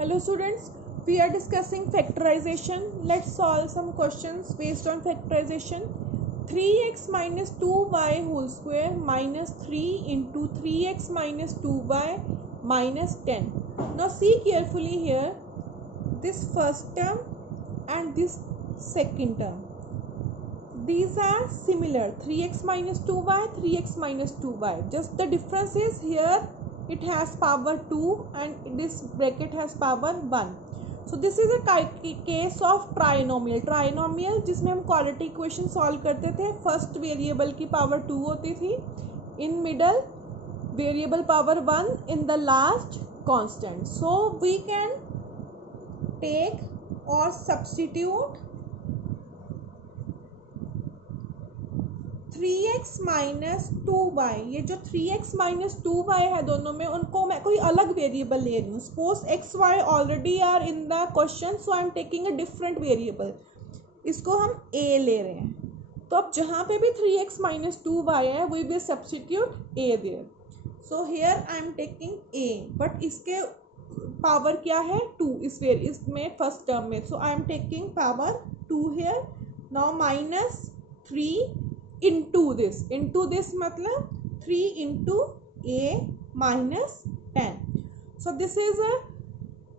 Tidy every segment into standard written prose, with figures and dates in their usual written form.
Hello students, we are discussing factorization. Let's solve some questions based on factorization. 3x minus 2y whole square minus 3 into 3x minus 2y minus 10. Now see carefully here, this first term and this second term. These are similar, 3x minus 2y, 3x minus 2y. Just the difference is here it has power 2 and this bracket has power 1. So this is a case of trinomial जिसमें हम quality equation solve करते थे. First variable की power 2 होती थी, in middle variable power 1, in the last constant. So we can take और substitute 3x minus 2y. ये जो 3x माइनस 2y है दोनों में, उनको मैं कोई अलग वेरिएबल ले रही हूँ. Suppose X Y already are in the question, so I am taking a different variable. इसको हम a ले रहे हैं. तो अब जहाँ पे भी 3x माइनस 2y है, we will substitute a there. So here I am taking a, but इसके पावर क्या है 2 इसमें फर्स्ट टर्म में. So I am taking power 2 here. Now minus 3 into this मतलब 3 into a minus 10. So this is a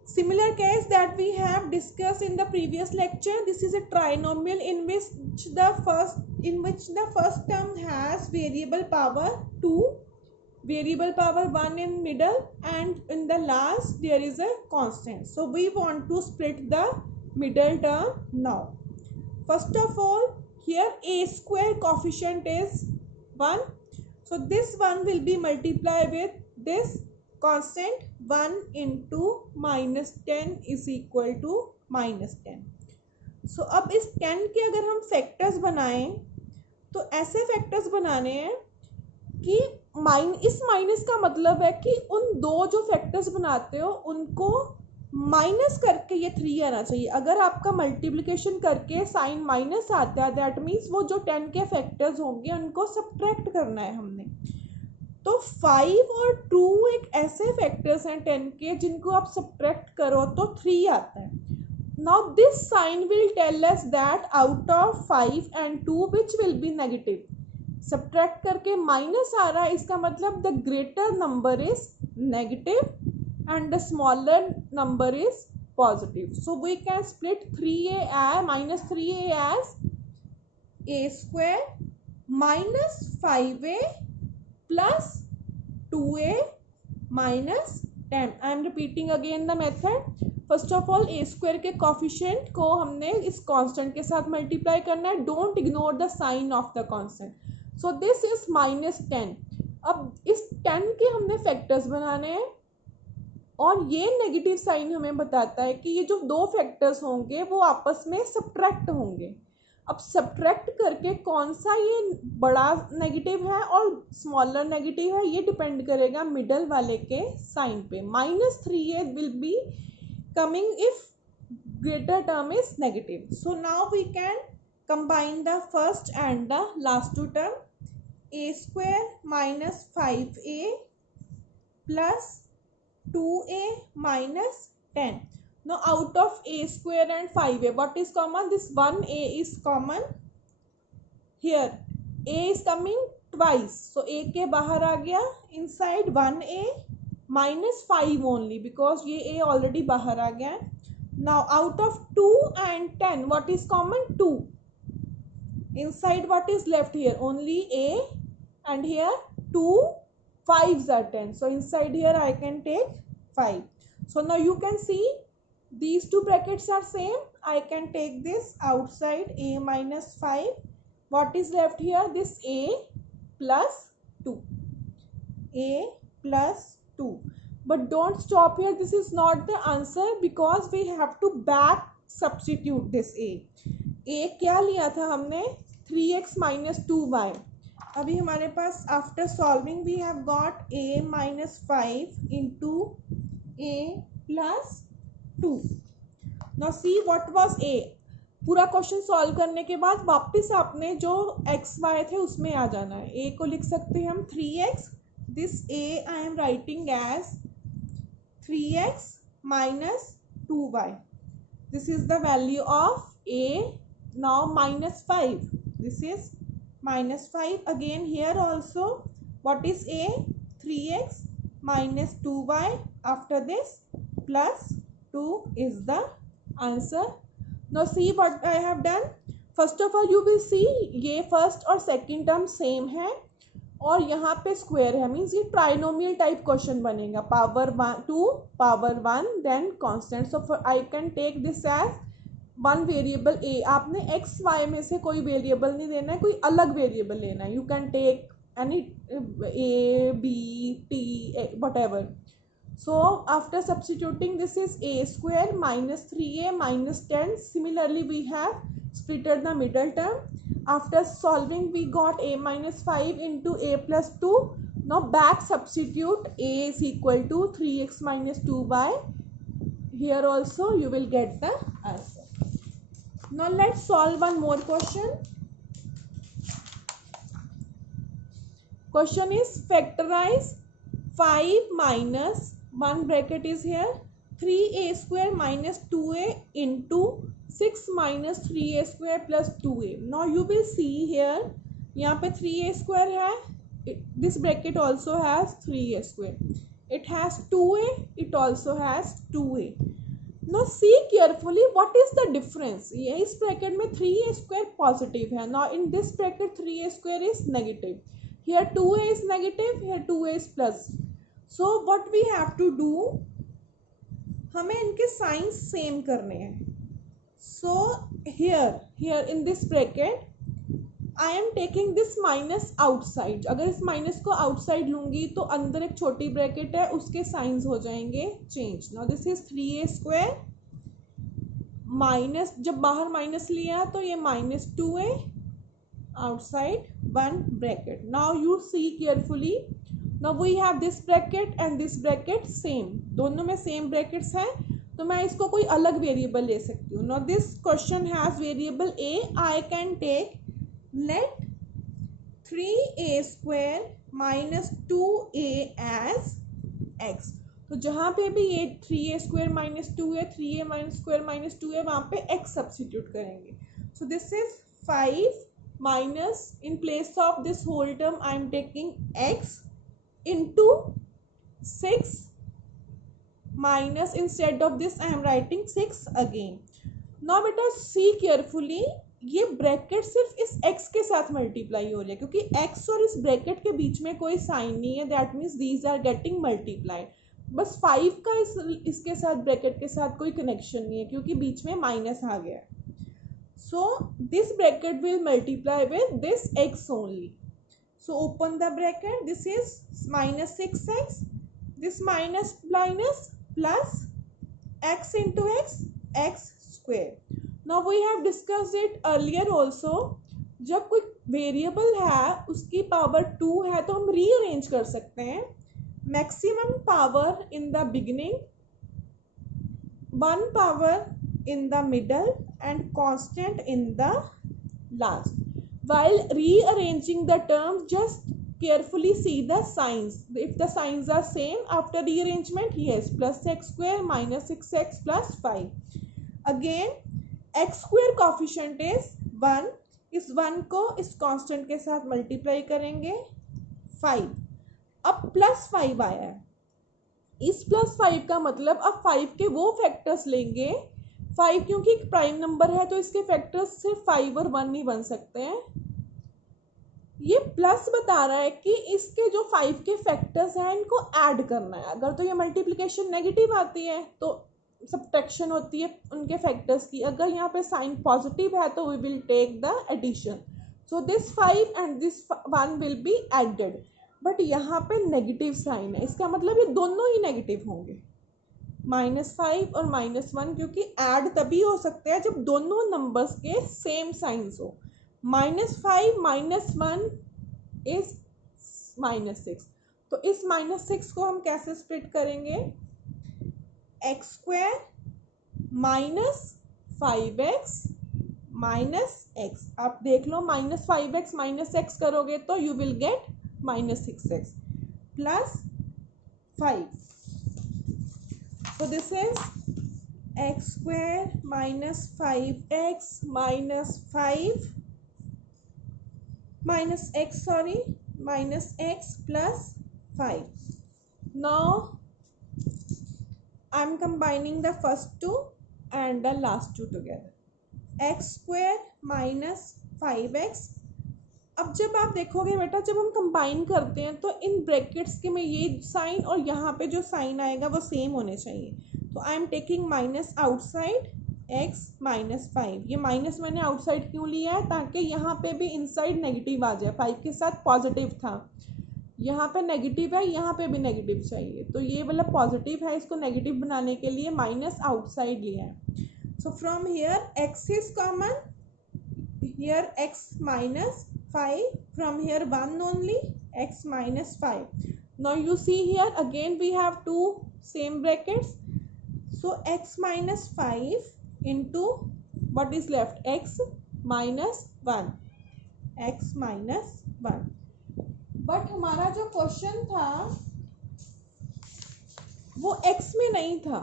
similar case that we have discussed in the previous lecture. This is a trinomial in which the first term has variable power 2, variable power 1 in middle, and in the last there is a constant. So we want to split the middle term now. First of all, here a square coefficient is 1. So this one will be multiplied with this constant 1 into minus 10 is equal to minus 10. So अब इस 10 के अगर हम factors बनाएं तो ऐसे factors बनाने हैं कि इस माइनस का मतलब है कि उन दो जो फैक्टर्स बनाते हो उनको माइनस करके ये 3 आना चाहिए. अगर आपका मल्टीप्लिकेशन करके साइन माइनस आता है, दैट मीन्स वो जो 10 के फैक्टर्स होंगे उनको सब्ट्रैक्ट करना है हमने. तो 5 और 2 एक ऐसे फैक्टर्स हैं 10 के जिनको आप सब्ट्रैक्ट करो तो 3 आता है. Now this sign will tell us that out of 5 and 2 which will be negative. Subtract करके माइनस आ रहा है, इसका मतलब the greater number is negative and the smaller number is positive. So we can split 3a minus 3a as a square minus 5a plus 2a minus 10. I am repeating again the method. First of all, a square के coefficient को हमने इस constant के साथ multiply करना है. Don't ignore the sign of the constant. So this is minus 10. अब इस 10 के हमने factors बनाने हैं और ये नेगेटिव साइन हमें बताता है कि ये जो दो फैक्टर्स होंगे वो आपस में सब्ट्रैक्ट होंगे. अब सब्ट्रैक्ट करके कौन सा ये बड़ा नेगेटिव है और स्मॉलर नेगेटिव है, ये डिपेंड करेगा मिडल वाले के साइन पे. Minus 3a will be coming if greater term is negative. So now we can combine the first and the last two term. a square minus 5a plus 2a minus 10. Now out of a square and 5a, what is common? This 1a is common. Here a is coming twice, so a के बाहर आ गया. Inside 1a minus 5 only because ये a already बाहर आ गया. Now out of 2 and 10, what is common? 2. Inside what is left here? Only a, and here 2 5s are 10. So inside here I can take 5. So now you can see these two brackets are same. I can take this outside a minus 5. What is left here? This a plus 2. A plus 2. But don't stop here. This is not the answer because we have to back substitute this a. A क्या लिया था हमने? 3x minus 2y. अभी हमारे पास after solving we have got a minus 5 into a plus 2. Now see what was a. पूरा question solve करने के बाद वापस आपने जो x y थे उसमें आ जाना है. a को लिख सकते हैं हम 3x. This a I am writing as 3x minus 2y. This is the value of a. Now minus 5. This is minus 5. Again here also, what is a? 3x minus 2y. After this plus 2 is the answer. Now see what I have done. First of all you will see ये first और second term same है और यहाँ पे square है, means ये trinomial type question बनेगा. Power 2 power 1 then constant. So I can take this as one variable A. आपने एक्स वाई में से कोई वेरिएबल नहीं लेना है, कोई अलग वेरिएबल लेना है. You can take any A B T whatever. So after substituting, this is a square minus 3a minus 10. Similarly we have splitted the middle term. After solving we got a minus 5 into a plus 2. Now back substitute a is equal to 3x minus 2y. Here also you will get the answer. Now let's solve one more question. Question is factorize 5 minus, one bracket is here, 3a square minus 2a into 6 minus 3a square plus 2a. Now you will see here, यहाँ पे 3a square है, this bracket also has 3a square, it has 2a, it also has 2a. Now see carefully what is the difference. ये इस bracket में 3a square positive है. Now in this bracket 3a square is negative. Here 2a is negative, here 2a is plus. So what we have to do, हमें इनके science same करने हैं. So here in this bracket I am taking this minus outside. अगर इस minus को outside लूंगी तो अंदर एक छोटी ब्रैकेट है, उसके साइंस हो जाएंगे change. Now this is 3a square minus, जब बाहर माइनस लिया तो ये minus 2a outside one bracket. Now you see carefully. Now we have this bracket and this bracket same, दोनों में same brackets हैं, तो मैं इसको कोई अलग वेरिएबल ले सकती हूँ. Now this question has variable a. I can take let 3a square minus 2a as x. तो जहाँ पे भी ये 3a square minus 2a, 3a minus square minus 2a, वहाँ पे x substitute करेंगे. So this is 5 minus, in place of this whole term I am taking x into 6 minus, instead of this I am writing 6 again. Now बेटा see carefully, ये bracket सिर्फ इस x के साथ multiply हो रही है, क्योंकि x और इस ब्रैकेट के बीच में कोई साइन नहीं है. That means these are getting multiplied. बस 5 का इसके साथ ब्रैकेट के साथ कोई कनेक्शन नहीं है, क्योंकि बीच में माइनस आ गया. So this bracket will multiply with this x only. So open the bracket. This is minus 6x. This minus plus x into x square. Now we have discussed it earlier also. जब कोई variable है उसकी power 2 है तो हम rearrange कर सकते हैं. Maximum power in the beginning, 1 power in the middle and constant in the last. While rearranging the terms, just carefully see the signs. If the signs are same after rearrangement, yes, plus x square minus 6x plus 5. Again x square coefficient is 1. इस 1 को इस constant के साथ multiply करेंगे 5. अब plus 5 आया है. इस प्लस 5 का मतलब अब 5 के वो फैक्टर्स लेंगे. 5 क्योंकि एक प्राइम नंबर है तो इसके फैक्टर्स सिर्फ 5 और 1 नहीं बन सकते हैं. ये प्लस बता रहा है कि इसके जो 5 के फैक्टर्स हैं इनको ऐड करना है. अगर तो ये मल्टीप्लिकेशन नेगेटिव आती है तो सब्ट्रैक्शन होती है उनके फैक्टर्स की. अगर यहाँ पे साइन पॉजिटिव है तो we will take the addition. So this 5 and this 1 will be added. But यहाँ पे नेगेटिव साइन है, इसका मतलब ये दोनों ही नेगेटिव होंगे, -5 और -1, क्योंकि ऐड तभी हो सकते हैं जब दोनों नंबर्स के सेम साइंस हो. -5 -1 इज -6. तो इस -6 को हम कैसे स्प्लिट करेंगे? x square minus 5x minus x. आप देख लो, -5x माइनस x करोगे तो you will get -6x plus 5. So this is x square minus 5x minus 5 minus x, sorry, minus x plus 5. Now I'm combining the first two and the last two together. x square minus 5x. अब जब आप देखोगे बेटा, जब हम combine करते हैं तो इन ब्रैकेट्स के में ये साइन और यहाँ पे जो साइन आएगा वो सेम होने चाहिए. तो आई am taking minus outside x minus 5. ये माइनस मैंने आउटसाइड क्यों लिया है? ताकि यहाँ पे भी इनसाइड नेगेटिव आ जाए. 5 के साथ पॉजिटिव था, यहाँ पे नेगेटिव है, यहाँ पे भी नेगेटिव चाहिए. तो ये वाला पॉजिटिव है, इसको नेगेटिव बनाने के लिए माइनस आउटसाइड लिया है. So from here x is common, here x minus 5, from here 1 only, x minus 5. Now you see here again we have two same brackets. So x minus 5 into what is left, x minus 1, x minus 1. But हमारा जो question था वो x में नहीं था,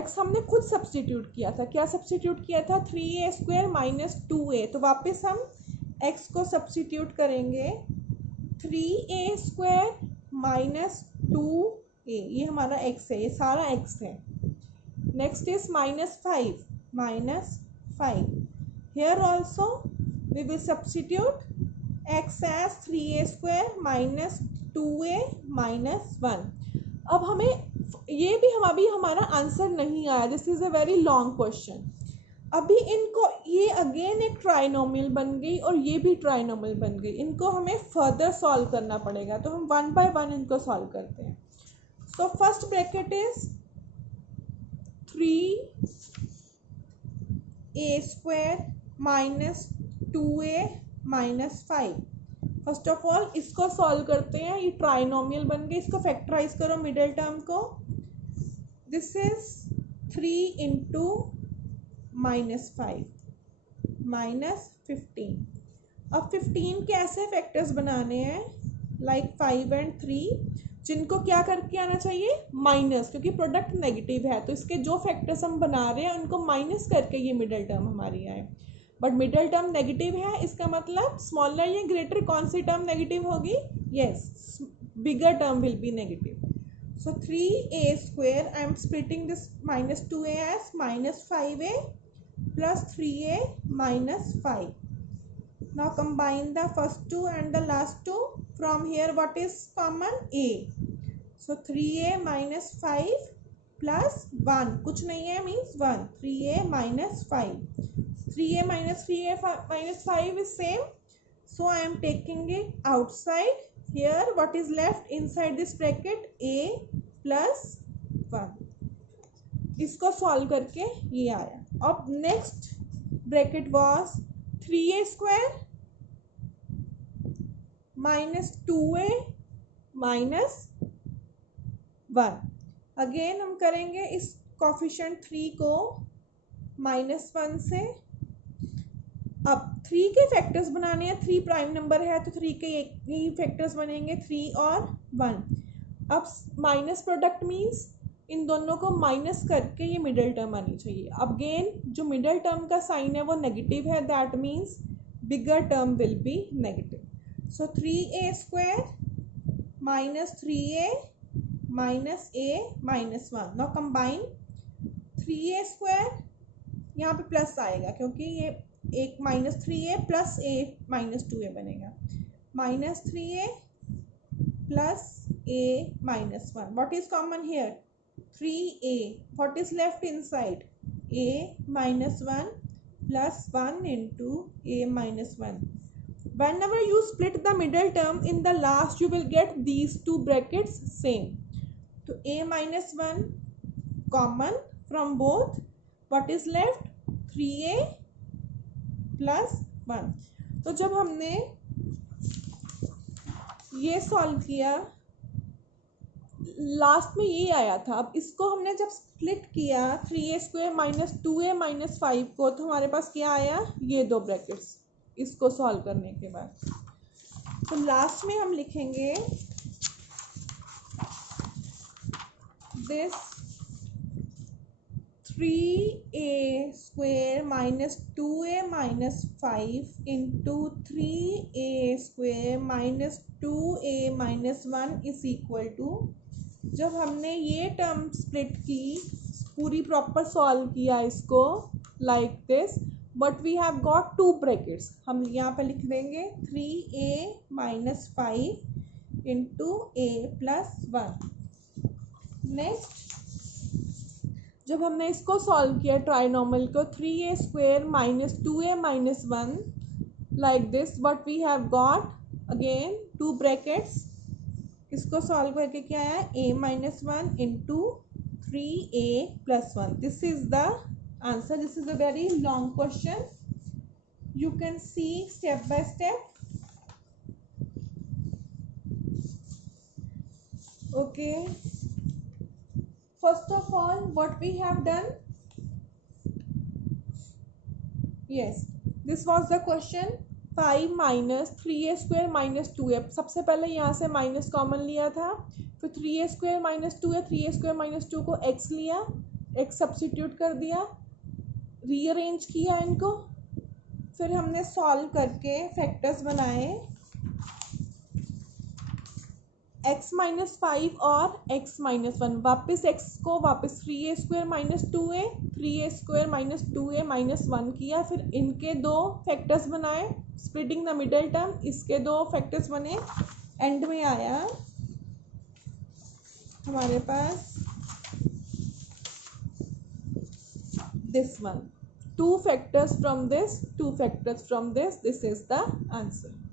x हमने खुद substitute किया था. क्या सब्स्टिट्यूट किया था? 3a square minus 2a. तो वापस हम x को सब्स्टिट्यूट करेंगे. 3a स्क्वायर माइनस 2a, ये हमारा x है, ये सारा x है. Next is minus 5, minus 5. Here also we will substitute x as 3a square minus 2a minus 1. अब हमें ये भी अभी हमारा आंसर नहीं आया. This is a very long question. अभी इनको ये अगेन एक ट्राइनोमियल बन गई और ये भी ट्राइनोमियल बन गई. इनको हमें फर्दर सॉल्व करना पड़ेगा. तो हम 1 बाय 1 इनको सॉल्व करते हैं. So first bracket is 3a square minus 2a minus 5. First of all इसको सॉल्व करते हैं. ये ट्राइनोमियल बन गई. इसको फैक्टराइज करो मिडिल टर्म को. This is 3 into minus 5 minus 15. अब 15 के ऐसे फैक्टर्स बनाने हैं लाइक 5 एंड 3, जिनको क्या करके आना चाहिए? माइनस, क्योंकि प्रोडक्ट नेगेटिव है. तो इसके जो फैक्टर्स हम बना रहे हैं उनको माइनस करके ये मिडिल टर्म हमारी आए. बट मिडिल टर्म नेगेटिव है, इसका मतलब स्मॉलर या ग्रेटर कौन सी टर्म नेगेटिव होगी? Yes, bigger term will be negative. So 3a square, I am splitting this minus 2a as minus 5a plus 3a minus 5. Now combine the first two and the last two. From here what is common? A. So 3a minus 5 plus 1. कुछ नहीं है means 1. 3a minus 5. 3a minus 3a minus 5 is same. So I am taking it outside. Here what is left inside this bracket? a plus 1. इसको solve करके ये आया. अब next bracket was 3a square minus 2a minus 1. Again हम करेंगे इस coefficient 3 को minus 1 से. अब 3 के फैक्टर्स बनाने हैं. 3 प्राइम नंबर है तो 3 के एक ही फैक्टर्स बनेंगे, 3 और 1. अब माइनस प्रोडक्ट मीन्स इन दोनों को माइनस करके ये मिडिल टर्म आनी चाहिए. अगेन जो मिडिल टर्म का साइन है वो नेगेटिव है, that means bigger term will be negative. So 3a square minus 3a minus a minus 1. Now combine 3a square, यहाँ पे प्लस आएगा क्योंकि ये एक minus 3a plus a minus 2a बनेगा. Minus 3a plus a minus 1. What is common here? 3a. What is left inside? a minus 1 plus 1 into a minus 1. Whenever you split the middle term in the last, you will get these two brackets same. So a minus 1 common from both. What is left? 3a plus 1. तो जब हमने ये solve किया last में ये आया था. अब इसको हमने जब स्प्लिट किया 3a square minus 2a minus 5 को, तो हमारे पास क्या आया? ये दो ब्रैकेट्स. इसको सॉल्व करने के बाद तो लास्ट में हम लिखेंगे this 3a square minus 2a minus 5 into 3a square minus 2a minus 1 is equal to, जब हमने ये टर्म स्प्लिट की, पूरी प्रॉपर सॉल्व किया इसको like this, but we have got two brackets, हम यहाँ पे लिख देंगे 3a minus 5 into a plus 1. Next जब हमने इसको सॉल्व किया ट्राइनॉर्मल को, 3a square minus 2a minus 1 like this, but we have got again two brackets, इसको सॉल्व करके क्या आया, a minus 1 into 3a plus 1. This is the answer. This is a very long question, you can see step by step. Okay, first of all what we have done, yes, this was the question. 5 minus 3a square minus 2a, सबसे पहले यहाँ से minus common लिया था, फिर 3a square minus 2a, 3a square minus 2 को x लिया, x substitute कर दिया, रीअरेंज किया इनको, फिर हमने सॉल्व करके फैक्टर्स बनाए x माइनस 5 और x माइनस 1, वापस x को वापस 3a square minus 2a, 3a square minus 2a minus 1 किया, फिर इनके दो फैक्टर्स बनाए, स्प्लिटिंग द मिडल टर्म, इसके दो फैक्टर्स बने, एंड में आया हमारे पास this one, two factors from this, two factors from this, this is the answer.